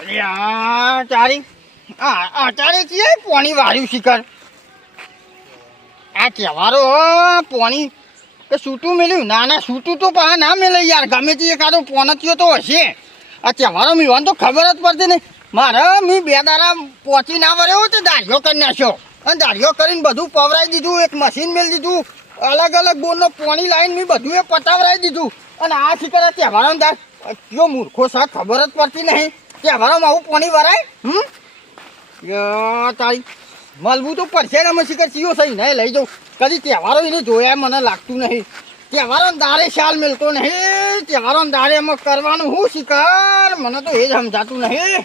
આ તારી છે પોણી વાળ્યું શિકાર આ તહેવારો પોણી. કે સૂટું મેલ્યું. ના ના સૂટું તો પા, ના મેલે યાર. ગમે તે એકાદો પોનત્યો તો હશે. આ તહેવારો મિલવાનું તો ખબર જ પડતી નહીં. મારે મેં બે દારા પહોંચી ના વર્યો તો દાઢીઓ કરી નાખ્યો. અને દાઢીઓ કરીને બધું પવરાઈ દીધું, એક મશીન મેળ દીધું. અલગ અલગ બોરનો પોણી લાવીને મેં બધું એ પતાવરાઈ દીધું. અને આ શિકાર તહેવારો દાર કયો મૂર્ખો સર ખબર જ પડતી નહીં. તહેવારોમાં આવું પોણી ભરાય હમ? તારી મળવું તો પડશે ને અમે શીખર સીઓ થઈ નહીં લઈ જાઉં. કદી તહેવારો એને જોયા મને લાગતું નહીં. તહેવારો દારે શાલ મિલતો નહીં. તહેવારો દારે એમાં કરવાનું હું શિકાર? મને તો એ જ સમજાતું નહીં.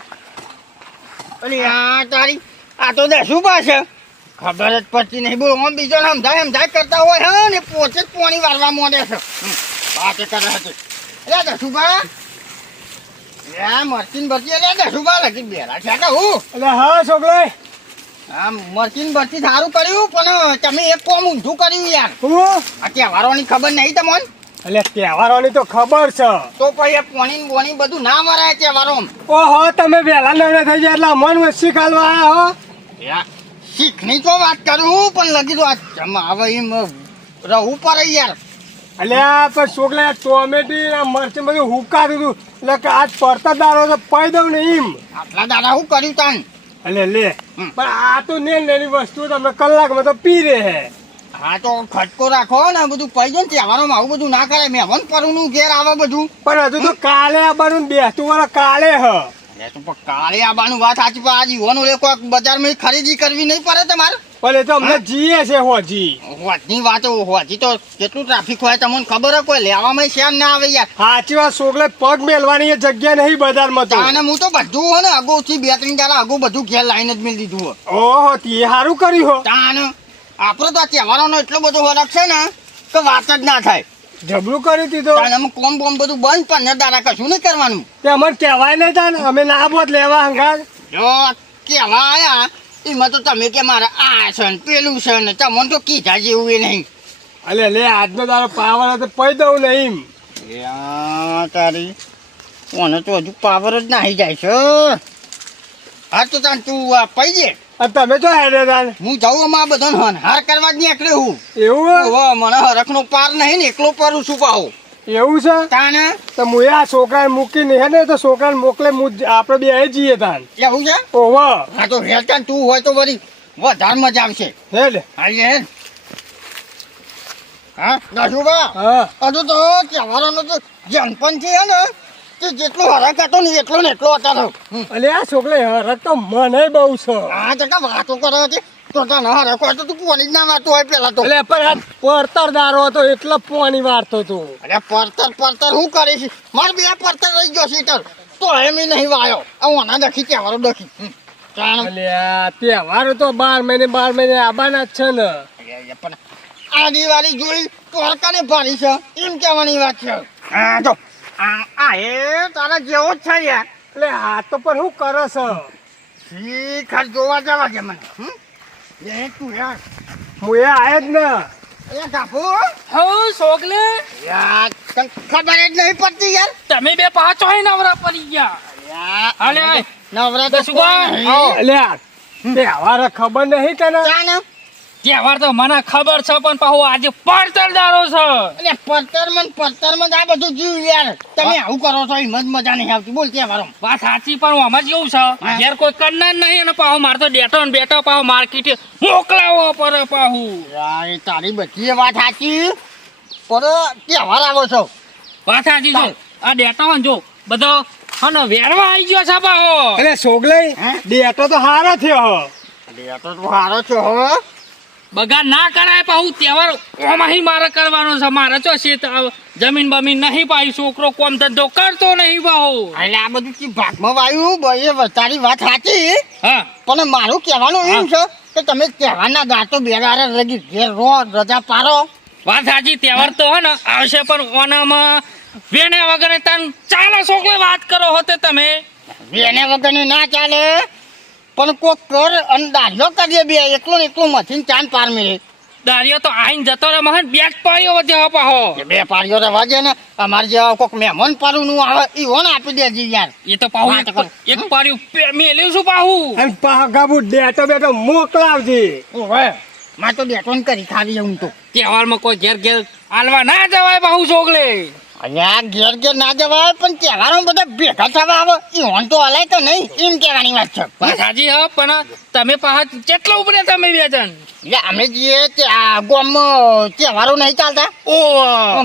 અરે આ તારી આ તો દેશું પાસે ખબર જ પડતી નહીં. બોલ, આમ બીજો સમજાય સમજાય કરતા હોય, હા ને, પોતે જ પોણી વારવા માંડે છે. વાત કરે હતી એટલે દસુભા યા મરચીન ભરતી અરે દસુભા લખી બેરા છે કે હું? એટલે હા છોકરાઈ આમ મરચીન ભરતી સારું કર્યું પણ તમે એક કોમ ઊંધું કર્યું યાર. હું? આ તહેવારોની ખબર નહીં તમને? એટલે તહેવારોની તો ખબર છે. તો પછી પોણી બોણી બધું ના મરાય તહેવારોમાં. ઓહો તમે વહેલા નવરા થઈ ગયા એટલે મન વચ્ચે ખાલવા આયા હો? શીખની તો વાત કરું પણ લગી તો આ હવે એમ રહું પડે યાર. એટલે આ પણ છોકરા ટોમેટી મરચી બધું હુકા દીધું. એટલે કે આજ પડતા દારો તો પઈ દઉં ને એમ. આટલા દાડા શું કર્યું તાન? એટલે લે. પણ આ તો ને નેની વસ્તુ તમે કલાકમાં તો પી રહે હે. હા તો ખટકો રાખો ને બધું પડી દો ને તહેવારોમાં આવું બધું ના કરે મહેમાન પરનું ઘેર આવે બધું. પણ હજુ તો કાલે આવવાનું બેસતું વાળા કાલે હ. કાલે આવવાનું વાત સાચી પણ આજ યુવાનો રે કોઈક બજારમાં ખરીદી કરવી નહીં પડે તમારે. પણ એ તો અમને જીએ છે હોજી. હોજની વાતો હોજી તો કેટલું ટ્રાફિક હોય તમને ખબર કોઈ લેવામાં શેર ના આવે યાર. સાચી વાત છોકરે પગ મેલવાની જગ્યા નહીં બજારમાં તો. અને હું તો બધું હોય ને અગાઉથી બે ત્રણ દાડા અગાઉ બધું ઘેર લાઈને જ મેળ દીધું હોય. ઓહો તે સારું કર્યું હો. તાન આપણો તો આ તહેવારોનો એટલો બધો ફરક છે ને કે વાત જ ના થાય. જબરું કરી અને અમે કોમ બોમ બધું બંધ પંદર દાડા કશું નહીં કરવાનું. તે અમારે કહેવાય નહીં તા ને અમે ના બોત લેવા હંગાર. જો કેવા આયા એમાં તો તમે કે મારે આ છે ને પેલું છે ને તમને તો કીધા જેવું એ નહીં. અલે લે આજનો તારો પાવર હતો પઈ દઉં ને એમ. યા તારી મને તો હજુ પાવર જ નાહી જાય છે. હા તો તાન તું આ પૈ દે. તમે તો હેડે તાન. હું જાઉં અમારા બધાને હનહાર કરવા જ નીકળ્યો હું. એવું? હે? ઓહો, મને હરખનો પાર નહીં ને એકલો પારું છું પાહો. એવું છે? તાને તો મુએ આ છોકરાને મૂકીને હે ને તો છોકરાને મોકલે હું આપણે બે જઈએ તાન એવું છે? ઓહો. હા તો હેરતા તું હોય તો વળી વધારે મજા આવશે. હે લે હાલીએ હે હા દાસુબા? હા. હજુ તો તહેવારોનો તો જનપણ હે ને તે જેટલો હરક હતો ને એટલો ને એટલો હતો. અલે આ છોકરે હરક તો મને બહુ છે. હા તો વાતો કરો છે તો તને હોય તો તું કોની જ ના વાતો હોય પેલા તો. એટલે પણ આ પડતરદારો હતો એટલે પોણી વારતો હતો. અરે પડતર પડતર હું કરીશ? મારે બે પરતર રહી ગયો સીટર. તો એમ નહીં વાયો. હું આના દખી તહેવારો દખી. તહેવાર તો બાર મહિને બાર મહિને આવવાના જ છે ને. પણ આ દિવાળી જોઈ દ્વારકાને ભારી છે. એમ કહેવાની વાત છે. હા તો આ આ એ તારા જેવો જ છે યાર. એટલે આ તો પણ શું કરો છો? શીખર જોવા જવા છે મને હમ? એ તું યાર હું એ આયો જ ને. એ કાપુ હું? સોગલે? યાર ખબર જ નહીં પડતી યાર. તમે બે પાછો હે નવરા પડી ગયા. યાર હાલે. નવરા તો. એટલે આ તહેવાર ખબર નહીં તને? તહેવાર તો મને ખબર છે પણ પાછું આજે પડતરદારો છે. એટલે પડતર મન પડતર મન આ બધું જીવ યાર. તમે આવું કરો છો એ મજ મજા નહીં આવતી. બોલ તહેવારો વાત સાચી પણ આમ જ એવું છે. યાર કોઈ કરનાર નહીં અને પાહુ મારે તો ડેટો ને બેટો પાછો માર્કેટ મોકલાવો પડે પાહુ. યાર તારી બધી એ વાત સાચી. પણ તહેવાર આવો છો. વાત સાચી છે. આ ડેટો ને જો બધો અને વેરવા આવી ગયો છે પાહો. એટલે સોગલે? ડેટો તો હારો થયો એટલે તો તું હારો છો હવે બગાડ ના કરાય પાહુ તહેવાર ઓમાં મારે કરવાનો છે. મારે ચો શેત જમીન બમીન નહીં પાઈ છોકરો કોમ ધંધો કરતો નહીં બહુ. એટલે આ બધું કી ભાગમાં વાયું ભાઈ તારી વાત સાચી. હા. પણ મારું કહેવાનું એમ છે કે તમે તહેવારના ગાતો બેરારે લગી ઘેર રો રજા પાડો. વાત સાચી તહેવાર તો હે ને આવશે પણ ઓનામાં વેને વગર તન ચાલો છોકરે વાત કરો હોતે તમે. એને વગર ના ચાલે. પણ કોઈ કર અને દાઢલો કરીએ બે એકલો ને એકલો મથીને ચાંદ પાર મેળે. દારિયો તો આઈને જતો રહે મહન બે પાડ્યો વધ્યો પાહો. બે પાડીઓ રે વાગે ને અમારે જેવા કોક મહેમાન પારું નું આવે ઈ ઓન આપી દેજે યાર. એ તો પાહુ. એક પાડ્યું પે- મેલ્યું શું પાહુ. અને તો ડેટો બેટો મોકલાવજે. ઓવે માં તો બેટોન કરી ખાવી હું તો. તહેવારમાં કોઈ ઘેર ઘેર આલવા ના જવાય પાહુ છોકલે. અલ્યા ઘેર ઘેર ના જવાય પણ તહેવારો બધા ભેગા થવા આવે. એ ઓન તો હલાય તો નહીં એમ કહેવાની વાત છે. વાત હા પણ તમે પાછા કેટલા ઉપરે તમે જણ? એટલે અમે જઈએ તે આ ગામમાં તહેવારો નહીં ચાલતા. ઓ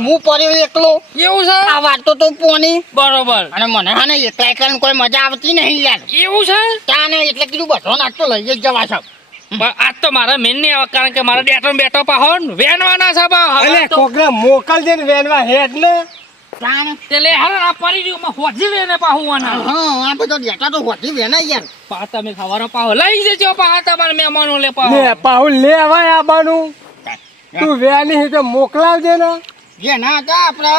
હું પડ્યો એકલો. એવું છે? આ વાતો તો પોની. બરોબર. અને મને હા ને એકલા એકલા કોઈ મજા આવતી નહીં યાર એવું છે? ત્યાં ને એટલે કીધું બધો નાસ્તો લઈ જ જવા છે. પણ આજ તો મારા મેન નહીં આવે કારણ કે મારા ડેટો બેટો પાહો વેનવાના છે. અલે કોકરા મોકલ મોકલજે ને વેનવા હેડ ને. ત્યાં તેલે હર લે આ પરી જો માં હોજી વેને પાહુ આના હા આ બધો ડેટા તો હોજી વેના યાર. પા તમે ખબર પાહો લઈ જજો પાહા તમાર મહેમાનો લે પાહો. લે પાહુ લેવાય આબાનું તું વેની તો મોકલાવજે ને. જે ના હતા આપણે.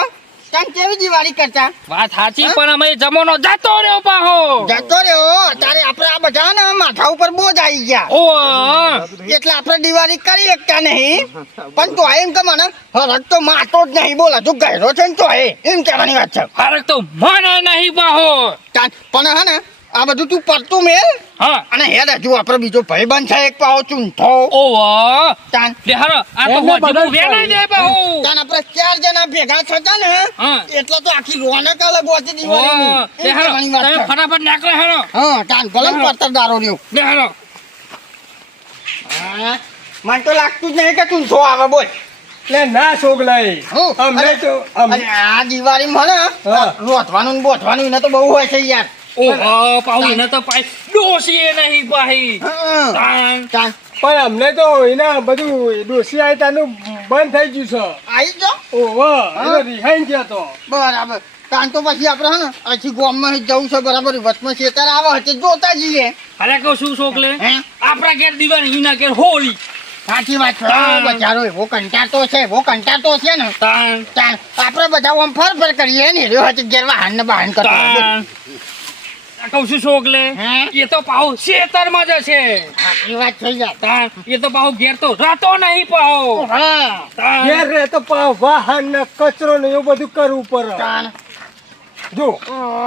ત્યાં કેવી દિવાળી કરતા? વાત સાચી પણ અમે જમોનો જતો રહ્યો પાહો. જતો રહ્યો? તારે આપણે આ બધા ને માથા ઉપર બોજ આવી ગયા. ઓ એટલે આપણે દિવાળી કરી શકતા નહીં. પણ તો એમ કે મને હરક તો માતો જ નહીં. બોલા તું ગયરો છે ને તો એ. એમ કહેવાની વાત છે. હરક તો મને નહીં પાહો. પણ હા ને આ બધું તું પડતું મેલ? હા. અને હેડ હજુ આપણો બીજો ભાઈબંધ છે એક પાવો ચૂંઠો ઓવો તાન. લે હારો આ તો હોજી વે વેનાઈ દે પાહો તાન આપણે ચાર જણા ભેગા થતા ને હા. એટલે તો આખી રોનક અલગ હોતી દીવાની લે હારો તમે ફટાફટ નાખો હારો હા તાન ભલે પડતર દારો લ્યો લે હારો હા, મને તો લાગતું જ નહીં કે તું આવે બોલ. લે ના છોકલાઈ હું? અમને તો અમ- આ દિવાળી મને. રોતવાનું ને બોતવાનું એને તો બહુ હોય છે યાર. ઓ પાહુ એને તો પાઈ ડોસી નહીં પાહી હા. તાન તાન પણ અમને તો એના બધું ડોસી આયતાનું બંધ થઈ ગયું આવી જો ઓહો એનો ગયા તો. બરાબર. તાન તો પછી આપણે હે ને અહીંથી જવું છે બરાબર. વચમાં ખેતર આવે છે જોતા જઈએ. અરે કહું શું છોકલે આપણા ઘેર દિવાળી એના ઘેર હોળી. સાચી વાત છે. બચારો એવો કંટાતો છે એવો કંટાતો છે ને. ચાલ આપણે બધા આમ ફર ફર કરીએ ને રહ્યો હતી ઘેર વાહન ને વાહન કરતો. તાન છું છોકલે એ તો પાહુ શેતરમાં જશે. સાચી વાત થઈ જાય. એ તો પાહુ ઘેર તો રાતો નહીં પાહુ ઘેર રહે તો. પા- વાહન ને કચરો ને એવું બધું કરવું પડે. જો.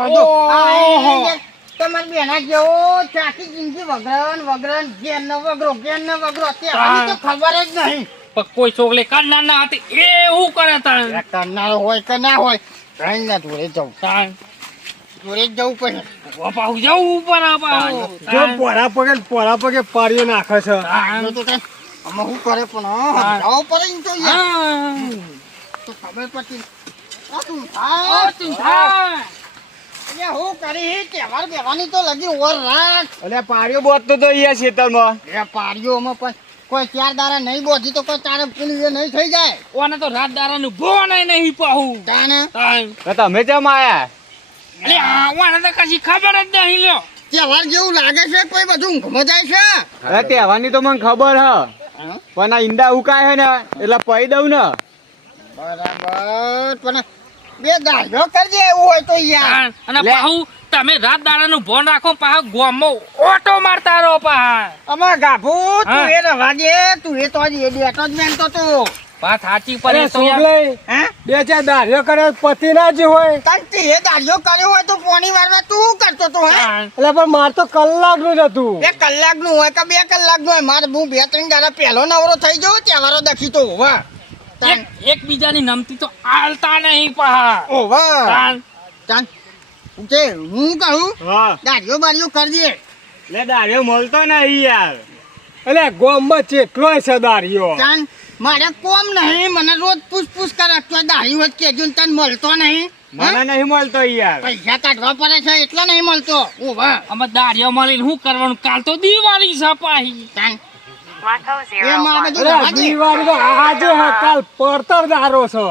જો. ઓહો. આ એ તમારી બેના જેવો ચાકી જિંદગી વગરન વગરન ઘેર નો વગરો ઘેર નો વગરો. ત્યાં તો ખબર જ નહીં. પણ કોઈ છોકલે કરનાર ના હતી એવું કરે તાન કરનાર હોય કે ના હોય કઈ ના જોડે જવું તાન જોડે જવું પડે. પાહુ જવું ઉપર આ પાહુ જો પોરા પગે પોરા પગે પાડીઓ નાખે છે. તાન. આ તો કાંઈ આમાં શું કરે પણ જાવ પડે તો યાર તો ખબર પડતી તું ઓ. એટલે હું કરી તહેવાર બેવાની તો લગી ઓર રાત. એટલે પાડીઓ બોતતો તો અહીંયા ખેતરમાં એ પણ કોઈ ચાર દારા નહીં બોધી તો કોઈ તારે પેલું નહીં થઈ જાય. ઓને તો રાત દારાનું ભોનાય નહીં પાહુ. તાને તાન. તમે જેમ આયા? અલે આ તો કશી ખબર જ નહીં લ્યો. તહેવાર જેવું લાગે છે કોઈ બધું ઊંઘમાં જાય છે? અરે તહેવારની તો મને ખબર હ. પણ આ ઈંડા ઉકાય હે ને એટલે પઈ દઉં ને. બરાબર પણ બે ગાડીઓ કરજે એવું હોય તો યાર. અને. પાહુ તમે રાત દાડાનું ભોન રાખો પાહા ગોમમાં ઓટો મારતા રહો પાહા. અમાર ગાભુ તું. એ રવા દે તું એ તો જ એ બેઠો જ મેનતો તું. વાત સાચી પડે તો હે? બે ચાર દાઢીઓ કરે પતિ ના જ હોય. તાન તે એ ગાડીઓ કર્યો હોય તો પોણી વારમાં તું કરતો તો હે? એટલે પણ માર તો કલાકનું હતું. બે કલાકનું હોય કે બે કલાકનું હોય? મારે હું બે ત્રણ દાડા પહેલો નવરો થઈ ગયો વારો દખી તો હોવા. તાન. એક એકબીજાની નમતી તો આલતા નહીં પાહા. હોવા. તાન. તાન. તે હું કહું? હા. ગાડીઓ બારીઓ કરી દે. એટલે દાડ્યો મળતો નહીં યાર. એટલે ગોમમાં ચેટલો છે દાઢીઓ? તાન મારે કોમ નહીં મને રોજ પૂછપૂછ કરે તો દાહી વચ કેજો તને મળતો નહીં મને નહીં મળતો યાર. પૈસા કાઢવા પડે છે એટલે નહીં મળતો. ઓ વાહ. અમે દાઢીઓ મળીને શું કરવાનું? કાલ તો દિવાળી છે પાહી. તાન. તો આજે હે, કાલ પડતર દારો છે.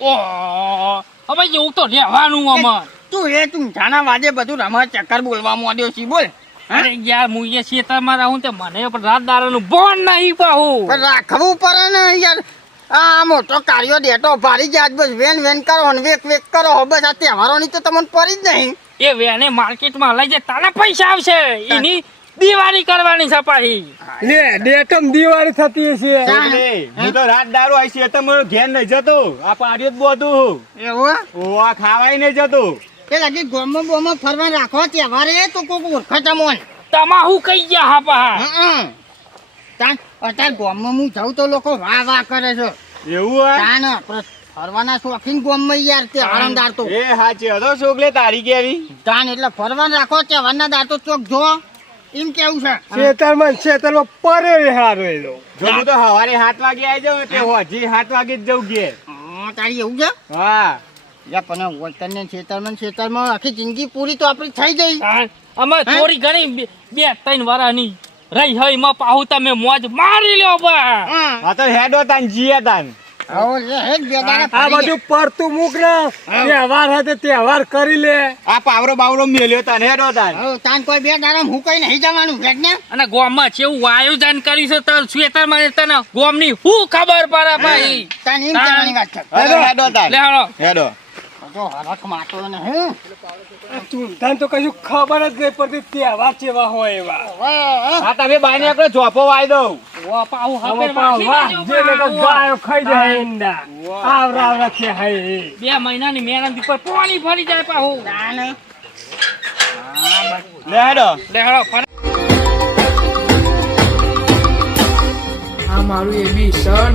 ઓહો હવે જેવું તો રહેવાનું અમાર તું એ તું જાણા વાજે બધું રમત ચક્કર બોલવા માંડ્યો છી બોલ? અરે યાર હું એ ખેતરમાં રહું તે મને પણ રાત બોન ભોન નહીં પાહુ પણ રાખવું પડે ને યાર. આ મોટો કાર્યો દેતો ભારી જાત બસ વેન વેન કરો ને વેક વેક કરો. બસ આ તહેવારોની તો તમને પડી જ નહીં. એ વેને માર્કેટમાં લઈ જાય તારા પૈસા આવશે. એની દિવાળી કરવાની છે પાછી લે ડેટમ દિવાળી થતી હશે. હું. તો રાત દારૂ આવી છે. તો મારો ઘેર નહીં જતો. આ પાડ્યો જ બધું. એવું ઓ આ ખાવાય નહીં જતો. એ લાગે ગોમમાં બોમમાં ફરવા રાખો તહેવારે તો કોક ઓળખતા મોન તમાહુ કઈ ગયા હા પા. તાન અત્યારે ગોમમાં હું જાઉં તો લોકો વાહ વાહ કરે છે. એવું તાન ફરવાના શોખીન ગોમમાં યાર તો. એ હાચી હતો છોકલે તારી કેવી? તાન એટલે ફરવા રાખો તહેવારના દાર તો ચોક જો. એમ કેવું છે? ખેતરમાં ખેતરમાં પરે હારો જો તો સવારે સાત વાગે આવી જાઉં એટલે હોજી સાત વાગે જ જઉં ઘેર. હં, તારી એવું છે? હા. યા પણ વતન ને ખેતરમાં ખેતરમાં આખી જિંદગી પૂરી તો આપણી થઈ ગઈ. અમે થોડી ઘણી બે- ત્રણ વર્ષની રહી હઈ માં પાહુ તમે મોજ મારી લ્યો બા. હા. આ તો હેડો તાન જીએ તાન. આ બધું પરતું મૂક ને. તહેવાર હતે તહેવાર કરી લે. આ પાવરો બાવરો મેલ્યો તાન હેડો તાન. હવે તાન કોઈ બે દાડા હું કઈ નહીં જવાનું હેડ ને. અને ગોમમાં કેવું આયોજન કર્યું છે તાર સ્વેટરમાં તને ગોમની શું ખબર પડે ભાઈ. તને એમ કરવાની વાત છે હેડો. હેડો હેડો. તો હરખ માતો ને હું? ચૂંટાને તો કશું ખબર જ નહીં પડતી તહેવાર કેવા હોય એવા. આ તમે બાઈને આપણે ચોપો વાઈ દઉં. ઓ પાહુ હવે હવે પાવ વાહ, જે લોકો બે ગાયો ખાઈ જાય ઈંડા. આવરા આવરા છે હાય. મહિનાની મહેનત પર પાણી ફરી જાય પાહુ. તાન લે હેડો લે હાલો આ મારું એબી સન